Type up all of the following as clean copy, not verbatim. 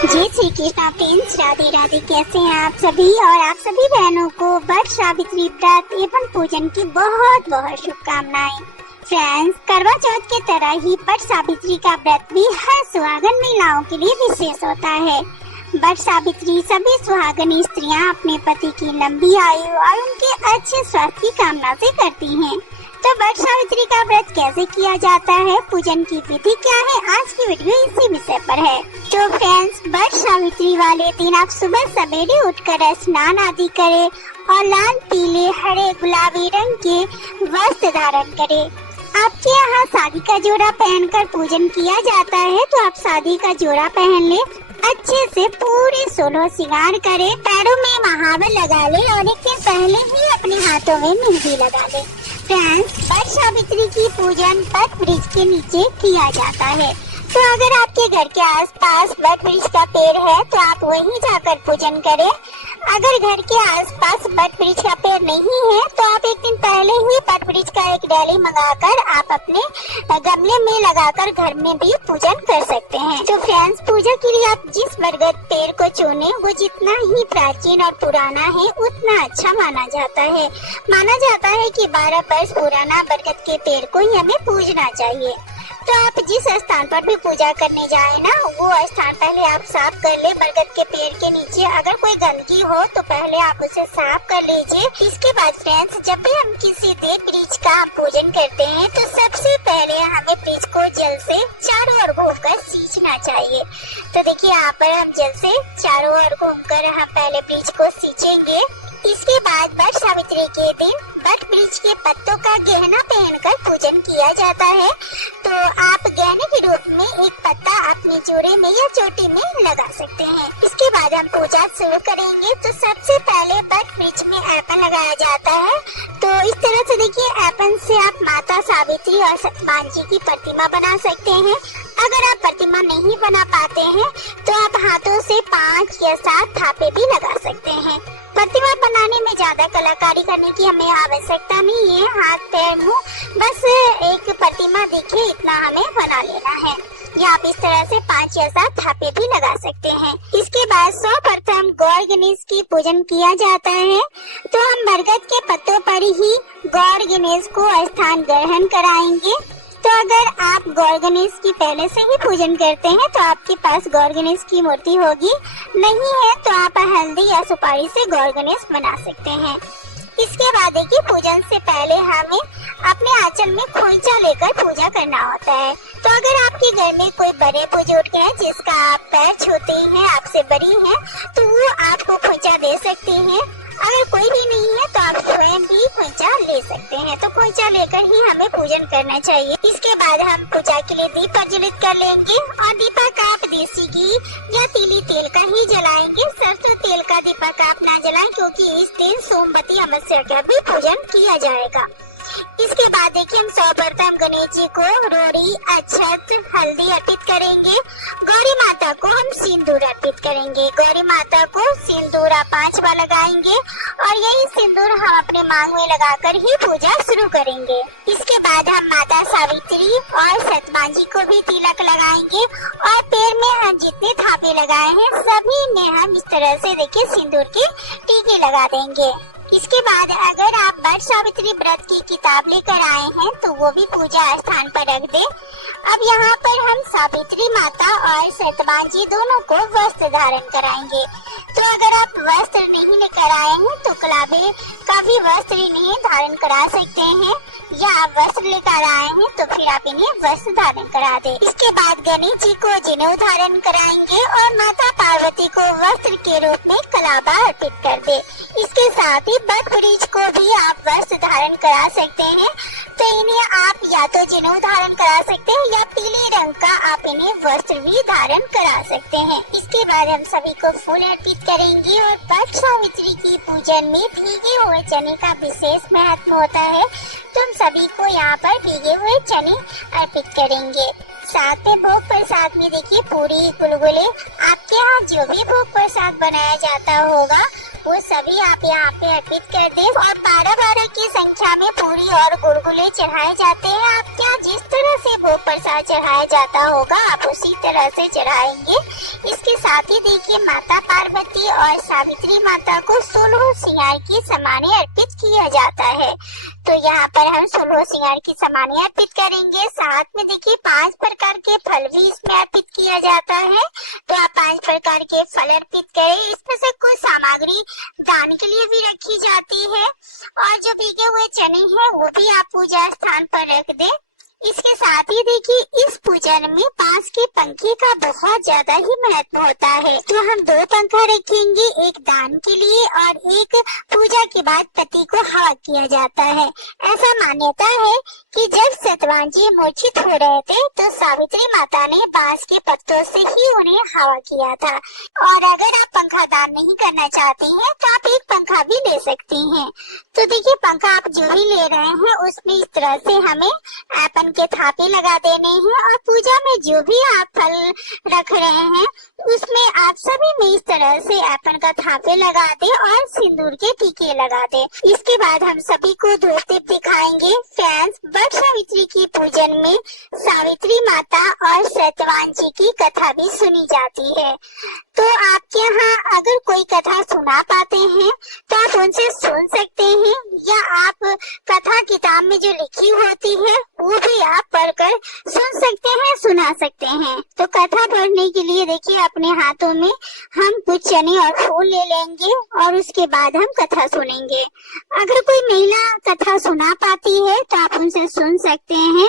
जय श्री कृष्णा फ्रेंड्स, राधे राधे। कैसे हैं आप सभी? और आप सभी बहनों को वट सावित्री व्रत एवं पूजन की बहुत बहुत शुभकामनाएं। फ्रेंड्स, करवा चौथ के तरह ही वट सावित्री का व्रत भी हर सुहागन महिलाओं के लिए विशेष होता है। वट सावित्री सभी सुहागन स्त्रियां अपने पति की लंबी आयु और उनके अच्छे स्वास्थ्य की कामना से करती हैं। तो वट सावित्री का व्रत कैसे किया जाता है, पूजन की विधि क्या है, आज की वीडियो इसी विषय पर है। तो फ्रेंड्स, वट सावित्री वाले दिन आप सुबह सवेरे उठकर स्नान आदि करें और लाल, पीले, हरे, गुलाबी रंग के वस्त्र धारण करें। आपके यहाँ शादी का जोड़ा पहनकर पूजन किया जाता है तो आप शादी का जोड़ा पहन ले, अच्छे से पूरे 16 श्रृंगार करे, पैरों में महावर लगा ले और एक दिन पहले ही अपने हाथों में मेहंदी लगा ले। फ्रेंड्स, वट सावित्री की पूजन वट वृक्ष के नीचे किया जाता है। तो अगर आपके घर के आसपास वट वृक्ष का पेड़ है तो आप वहीं जाकर पूजन करें। अगर घर के आसपास वट वृक्ष का पेड़ नहीं है तो आप एक दिन पहले ही वट वृक्ष का एक डाली मंगाकर आप अपने गमले में लगाकर घर में भी पूजन कर सकते हैं। तो फ्रेंड्स, पूजा के लिए आप जिस बरगद पेड़ को चुने वो जितना ही प्राचीन और पुराना है उतना अच्छा माना जाता है। माना जाता है कि 12 वर्ष पुराना बरगद के पेड़ को ही हमें पूजना चाहिए। तो आप जिस स्थान पर भी पूजा करने जाए ना, वो स्थान पहले आप साफ कर ले। बरगद के पेड़ के नीचे अगर कोई गंदगी हो तो पहले आप उसे साफ कर लीजिए। इसके बाद फ्रेंड्स, जब भी हम किसी देव वृक्ष का पूजन करते हैं तो सबसे पहले हमें वृक्ष को जल से चारों ओर घूमकर सींचना चाहिए। तो देखिए, यहाँ पर हम जल से चारों ओर घूमकर हम पहले वृक्ष को सींचेंगे। इसके बाद वट सावित्री के दिन वट वृक्ष के पत्तों का गहना पहनकर पूजन किया जाता है। तो आप गहने के रूप में एक पत्ता अपने जोड़े में या चोटी में लगा सकते हैं। इसके बाद हम पूजा शुरू करेंगे। तो सबसे पहले वट वृक्ष में ऐपन लगाया जाता है। तो इस तरह से देखिए, ऐपन से आप माता सावित्री और सतमान जी की प्रतिमा बना सकते हैं। अगर आप प्रतिमा नहीं बना पाते हैं तो आप हाथों से 5 या 7 थापे भी लगा सकते हैं। प्रतिमा बनाने में ज्यादा कलाकारी करने की हमें आवश्यकता नहीं है। हाथ, पैर, मुंह, बस एक प्रतिमा दिखे इतना हमें बना लेना है। या आप इस तरह से 5 या 7 थापे भी लगा सकते हैं। इसके बाद सर्वप्रथम गौर गणेश की पूजन किया जाता है। तो हम बरगद के पत्तों पर ही गौर गणेश को स्थान ग्रहण कराएंगे। तो अगर आप गौर गणेश की पहले से ही पूजन करते हैं तो आपके पास गौर गणेश की मूर्ति होगी, नहीं है तो आप हल्दी या सुपारी से गौर गणेश बना सकते हैं। इसके बाद देखिए, पूजन से पहले हमें अपने आंचल में खोइंचा लेकर पूजा करना होता है। तो अगर आपके घर में कोई बड़े बुजुर्ग है जिसका आप पैर छूते हैं, आपसे बड़ी हैं, तो वो आपको खोइंचा दे सकते हैं। अगर कोई भी नहीं है तो आप स्वयं भी खोइंचा ले सकते हैं। तो खोइंचा लेकर ही हमें पूजन करना चाहिए। इसके बाद हम पूजा के लिए दीप प्रज्वलित कर लेंगे और दीपक आप देसी घी या तिली तेल का ही जलाएंगे। सरसों तेल का दीपक आप ना जलाएं, क्योंकि इस दिन सोमवती अमावस्या का भी पूजन किया जाएगा। इसके बाद देखिए, हम सर्वप्रथम गणेश जी को रोड़ी, अक्षत, हल्दी अर्पित करेंगे। गौरी माता को हम सिंदूर अर्पित करेंगे। गौरी माता को सिंदूर 5 बार लगाएंगे और यही सिंदूर हम अपने मांग में लगाकर ही पूजा शुरू करेंगे। इसके बाद हम माता सावित्री और सतमान जी को भी तिलक लगाएंगे और पैर में हम जितने थापे लगाए हैं सभी में हम इस तरह से देखिए सिंदूर के टीके लगा देंगे। इसके बाद अगर आप वट सावित्री व्रत की किताब लेकर आए हैं तो वो भी पूजा स्थान पर रख दे। अब यहाँ पर हम सावित्री माता और सतमान जी दोनों को वस्त्र धारण कराएंगे। तो अगर आप वस्त्र नहीं लेकर आए हैं तो कलाबे का भी वस्त्र इन्हें धारण करा सकते हैं, या आप वस्त्र लेकर आए हैं तो फिर आप इन्हें वस्त्र धारण करा दे। इसके बाद गणेश जी को जनेऊ धारण कराएंगे और माता पार्वती को वस्त्र के रूप में कलाबा अर्पित कर दे। इसके साथ ही वट वृक्ष को भी आप वस्त्र धारण करा सकते हैं। तो इन्हें आप या तो जनेऊ धारण करा सकते हैं या पीले रंग का आप इन्हें वस्त्र भी धारण करा सकते हैं। इसके बाद हम सभी को फूल अर्पित करेंगे और वट सावित्री की पूजन में भीगे हुए चने का विशेष महत्व होता है। तो हम सभी को यहाँ पर भीगे हुए चने अर्पित करेंगे। साथ में भोग प्रसाद में देखिए, पूरी, गुलगुले, आपके यहाँ जो भी भोग प्रसाद बनाया जाता होगा वो सभी आप यहाँ पे अर्पित कर दे। और 12-12 की संख्या में पूरी और गुलगुले चढ़ाए जाते हैं। आप क्या जिस तरह से भोग प्रसाद चढ़ाया जाता होगा आप उसी तरह से चढ़ाएंगे। इसके साथ ही देखिए माता पार्वती और सावित्री माता को 16 श्रृंगार की सामानें अर्पित किया जाता है। तो यहाँ पर हम 16 श्रृंगार की सामानें अर्पित करेंगे। साथ में देखिए 5 प्रकार के फल भी इसमें अर्पित किया जाता है। तो आप 5 प्रकार के फल अर्पित करें। इसमें से कुछ सामग्री दान के लिए भी रखी जाती है। और जो भीगे हुए चने हैं वो भी आप पूजा स्थान पर रख दें। इसके साथ ही देखिए इस पूजन में बांस के पंखे का बहुत ज्यादा ही महत्व होता है। तो हम 2 पंखा रखेंगे, एक दान के लिए और एक पूजा के बाद पति को हवा किया जाता है। ऐसा मान्यता है कि जब सतवान जी मूर्छित हो रहे थे तो सावित्री माता ने बांस के पत्तों से ही उन्हें हवा किया था। और अगर आप पंखा दान नहीं करना चाहते हैं तो आप एक पंखा भी ले सकती हैं। तो देखिए पंखा आप जो भी ले रहे हैं उसमें इस तरह से हमें ऐपन के थापे लगा देने हैं। और पूजा में जो भी आप फल रख रहे हैं उसमें आप सभी में इस तरह से ऐपन का थापे लगा दे और सिंदूर के टीके लगा दे। इसके बाद हम सभी को धूप दीप दिखाएंगे। फ्रेंड्स, वट सावित्री की पूजन में सावित्री माता और सत्यवान जी की कथा भी सुनी जाती है। तो आपके यहाँ अगर कोई कथा सुना पाते हैं तो आप उनसे सुन सकते हैं, या आप कथा किताब में जो लिखी होती है वो भी आप पढ़कर सुन सकते हैं, सुना सकते हैं। तो कथा पढ़ने के लिए देखिए अपने हाथों में हम कुछ चने और फूल ले लेंगे और उसके बाद हम कथा सुनेंगे। अगर कोई महिला कथा सुना पाती है तो आप उनसे सुन सकते हैं।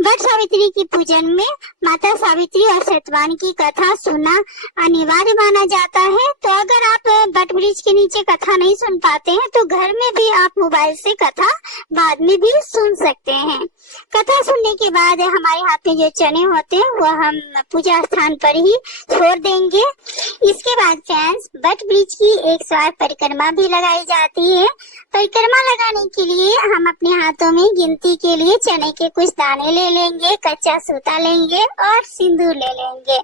वट सावित्री की पूजन में माता सावित्री और सतवान की कथा सुनना अनिवार्य माना जाता है। तो अगर आप वट वृक्ष के नीचे कथा नहीं सुन पाते हैं तो घर में भी आप मोबाइल से कथा बाद में भी सुन सकते हैं। कथा सुनने के बाद हमारे हाथ में जो चने होते हैं वो हम पूजा स्थान पर ही छोड़ देंगे। इसके बाद फ्रेंड्स, वट वृक्ष की 108 परिक्रमा भी लगाई जाती है। परिक्रमा लगाने के लिए हम अपने हाथों में गिनती के लिए चने के कुछ दाने ले लेंगे, कच्चा सूता लेंगे और सिंदूर ले लेंगे।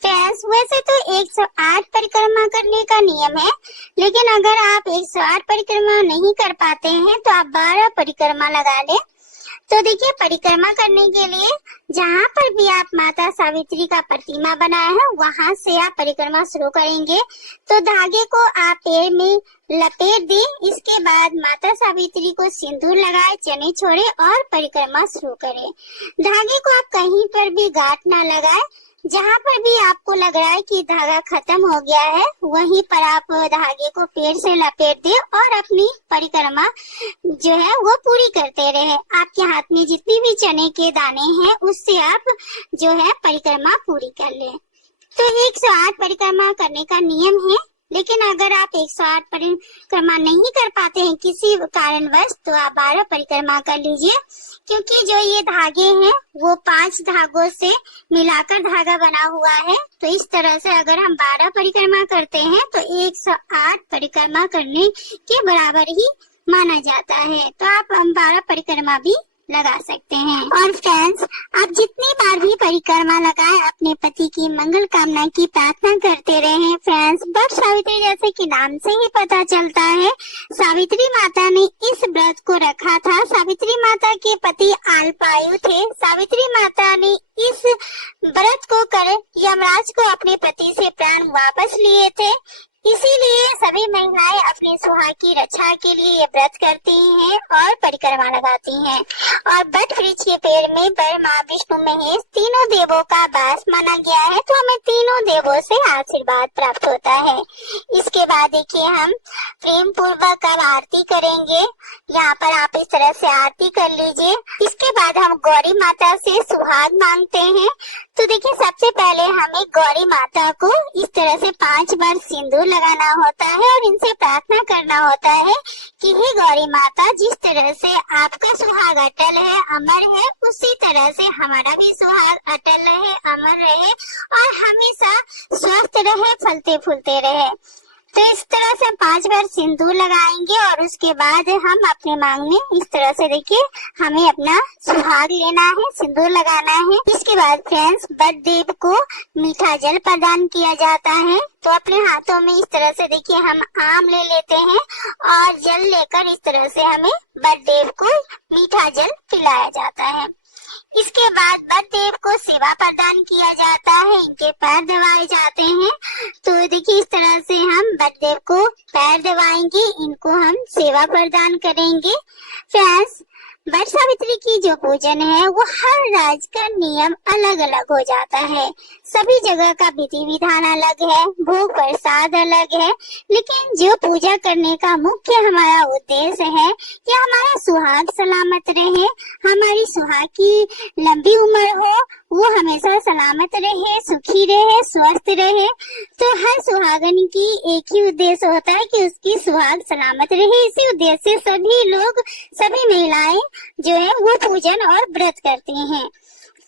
फ्रेंड्स, वैसे तो 108 परिक्रमा करने का नियम है, लेकिन अगर आप 108 परिक्रमा नहीं कर पाते हैं तो आप 12 परिक्रमा लगा लें। तो देखिए परिक्रमा करने के लिए जहाँ पर भी आप माता सावित्री का प्रतिमा बनाया है वहाँ से आप परिक्रमा शुरू करेंगे। तो धागे को आप पैर में लपेट दें। इसके बाद माता सावित्री को सिंदूर लगाए, चने छोड़े और परिक्रमा शुरू करें। धागे को आप कहीं पर भी गांठ ना लगाए। जहाँ पर भी आपको लग रहा है कि धागा खत्म हो गया है वहीं पर आप धागे को पैर से लपेट दें और अपनी परिक्रमा जो है वो पूरी करते रहे। आपके हाथ में जितनी भी चने के दाने हैं उससे आप जो है परिक्रमा पूरी कर लें। तो 108 परिक्रमा करने का नियम है, लेकिन अगर आप 108 परिक्रमा नहीं कर पाते हैं किसी कारणवश तो आप 12 परिक्रमा कर लीजिए, क्योंकि जो ये धागे हैं वो 5 धागों से मिलाकर धागा बना हुआ है। तो इस तरह से अगर हम 12 परिक्रमा करते हैं तो 108 परिक्रमा करने के बराबर ही माना जाता है। तो आप हम 12 परिक्रमा भी लगा सकते हैं। और फ्रेंड्स, आप जितनी बार भी परिक्रमा लगाएं अपने पति की मंगल कामना की प्रार्थना करते रहें। फ्रेंड्स, वट सावित्री जैसे कि नाम से ही पता चलता है सावित्री माता ने इस व्रत को रखा था। सावित्री माता के पति अल्पायु थे। सावित्री माता ने इस व्रत को कर यमराज को अपने पति से प्राण वापस लिए थे। इसीलिए सभी महिलाएं अपने सुहाग की रक्षा के लिए ये व्रत करती हैं और परिक्रमा लगाती हैं। और वट वृक्ष के पेड़ में ब्रह्मा विष्णु महेश तीनों देवों का वास माना गया है, तो हमें तीनों देवों से आशीर्वाद प्राप्त होता है। इसके बाद देखिए हम प्रेम पूर्वक अब आरती करेंगे। यहाँ पर आप इस तरह से आरती कर लीजिए। इसके बाद हम गौरी माता से सुहाग मांगते हैं। तो देखिए सबसे पहले हमें गौरी माता को इस तरह से 5 बार सिंदूर लगाना होता है और इनसे प्रार्थना करना होता है कि हे गौरी माता, जिस तरह से आपका सुहाग अटल है, अमर है, उसी तरह से हमारा भी सुहाग अटल रहे, अमर रहे और हमेशा स्वस्थ रहे, फलते फूलते रहे। तो इस तरह से 5 बार सिंदूर लगाएंगे और उसके बाद हम अपने मांग में इस तरह से देखिए हमें अपना सुहाग लेना है, सिंदूर लगाना है। इसके बाद फ्रेंड्स वर देव को मीठा जल प्रदान किया जाता है। तो अपने हाथों में इस तरह से देखिए हम आम ले लेते हैं और जल लेकर इस तरह से हमें वर देव को मीठा जल पिलाया जाता है। इसके बाद वर देव को सेवा प्रदान किया जाता है, इनके पैर दबाए जाते हैं। तो देखिए इस तरह से हम वर देव को पैर दबाएंगे, इनको हम सेवा प्रदान करेंगे। फ्रेंड्स वट सावित्री की जो पूजन है वो हर राज्य का नियम अलग अलग हो जाता है, सभी जगह का विधि विधान अलग है, भोग प्रसाद अलग है, लेकिन जो पूजा करने का मुख्य हमारा उद्देश्य है कि हमारा सुहाग सलामत रहे, हमारी सुहाग की लंबी उम्र हो, वो हमेशा सलामत रहे, सुखी रहे, स्वस्थ रहे। तो हर सुहागन की एक ही उद्देश्य होता है कि उसकी सुहाग सलामत रहे। इसी उद्देश्य से सभी लोग, सभी महिलाएं जो है वो पूजन और व्रत करती हैं।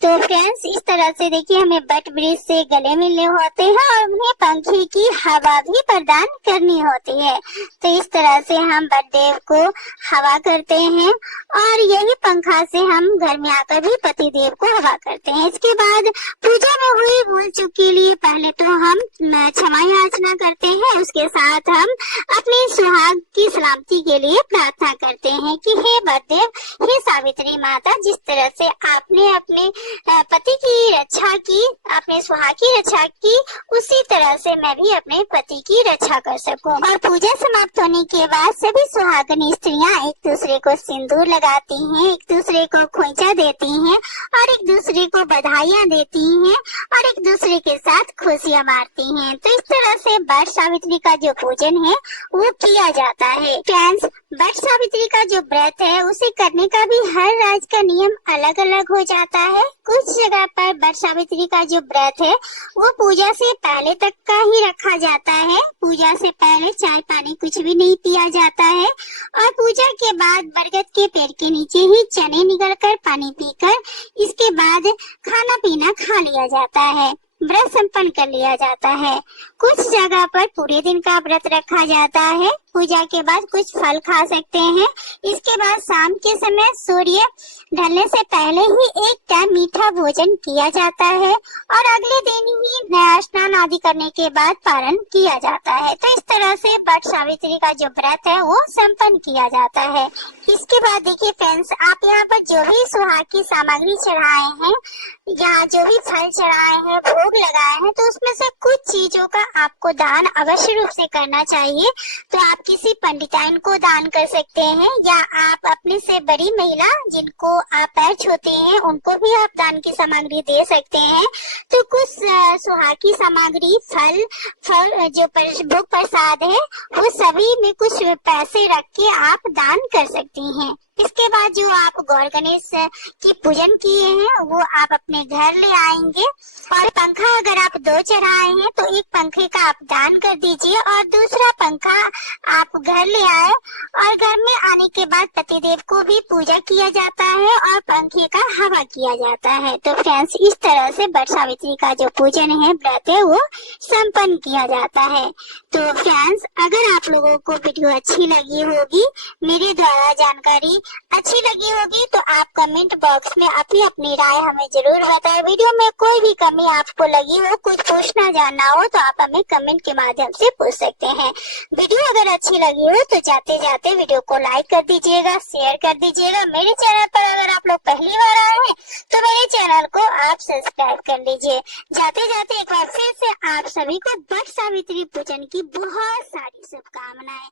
तो फ्रेंड्स इस तरह से देखिए हमें वट वृक्ष से गले मिलने होते हैं और उन्हें पंखे की हवा भी प्रदान करनी होती है। तो इस तरह से हम वट देव को हवा करते हैं और यही पंखा से हम घर में आकर भी पति देव को हवा करते हैं। इसके बाद पूजा में हुई भूल चूक के लिए पहले तो हम क्षमा याचना करते हैं, उसके साथ हम अपनी सुहाग की सलामती के लिए प्रार्थना करते हैं कि हे वट देव, हे सावित्री माता, जिस तरह से आपने अपने पति की रक्षा की, अपने सुहाग की रक्षा की, उसी तरह से मैं भी अपने पति की रक्षा कर सकूं। और पूजा समाप्त होने के बाद सभी सुहागनी स्त्रियां एक दूसरे को सिंदूर लगाती हैं, एक दूसरे को खोइंचा देती हैं और एक दूसरे को बधाइयां देती हैं और एक दूसरे के साथ खुशियां मारती हैं। तो इस तरह से वट सावित्री का जो पूजन है वो किया जाता है। फ्रेंड्स वट सावित्री का जो व्रत है उसे करने का भी हर राज्य का नियम अलग अलग हो जाता है। कुछ जगह पर वट सावित्री का जो व्रत है वो पूजा से पहले तक का ही रखा जाता है, पूजा से पहले चाय पानी कुछ भी नहीं पिया जाता है और पूजा के बाद बरगद के पेड़ के नीचे ही चने निगलकर पानी पीकर इसके बाद खाना पीना खा लिया जाता है, व्रत संपन्न कर लिया जाता है। कुछ जगह पर पूरे दिन का व्रत रखा जाता है, पूजा के बाद कुछ फल खा सकते हैं। इसके बाद शाम के समय सूर्य ढलने से पहले ही एक टाइम मीठा भोजन किया जाता है और अगले दिन ही नया स्नान आदि करने के बाद पारण किया जाता है। तो इस तरह से वट सावित्री का जो व्रत है वो संपन्न किया जाता है। इसके बाद देखिए फ्रेंड्स, आप यहाँ पर जो भी सुहाग की सामग्री चढ़ाए हैं, यहाँ जो भी फल चढ़ाए हैं, भोग लगाए हैं, तो उसमें से कुछ चीजों का आपको दान अवश्य रूप से करना चाहिए। तो आप किसी पंडिताइन को दान कर सकते हैं या आप अपने से बड़ी महिला जिनको आप पैर छूते हैं उनको भी आप दान की सामग्री दे सकते हैं। तो कुछ सुहाग की सामग्री, फल जो भोग प्रसाद है वो सभी में कुछ पैसे रख के आप दान कर सकती हैं। इसके बाद जो आप गौर गणेश की पूजन किए हैं वो आप अपने घर ले आएंगे और पंखा अगर आप 2 चढ़ाए हैं तो एक पंखे का आप दान कर दीजिए और दूसरा पंखा आप घर ले आए और घर में आने के बाद पतिदेव को भी पूजा किया जाता है और पंखे का हवा किया जाता है। तो फ्रेंड्स इस तरह से वट सावित्री का जो पूजन है, व्रत है, वो संपन्न किया जाता है। तो फ्रेंड्स अगर आप लोगों को वीडियो अच्छी लगी होगी, मेरे द्वारा जानकारी अच्छी लगी होगी, तो आप कमेंट बॉक्स में अपनी राय हमें जरूर बताएं। वीडियो में कोई भी कमी आपको लगी हो, कुछ पूछना जानना हो तो आप हमें कमेंट के माध्यम से पूछ सकते हैं। वीडियो अगर अच्छी लगी हो तो जाते जाते वीडियो को लाइक कर दीजिएगा, शेयर कर दीजिएगा। मेरे चैनल पर अगर आप लोग पहली बार आए हैं तो मेरे चैनल को आप सब्सक्राइब कर लीजिए। जाते जाते एक बार फिर से आप सभी को वट सावित्री पूजन की बहुत सारी शुभकामनाएं।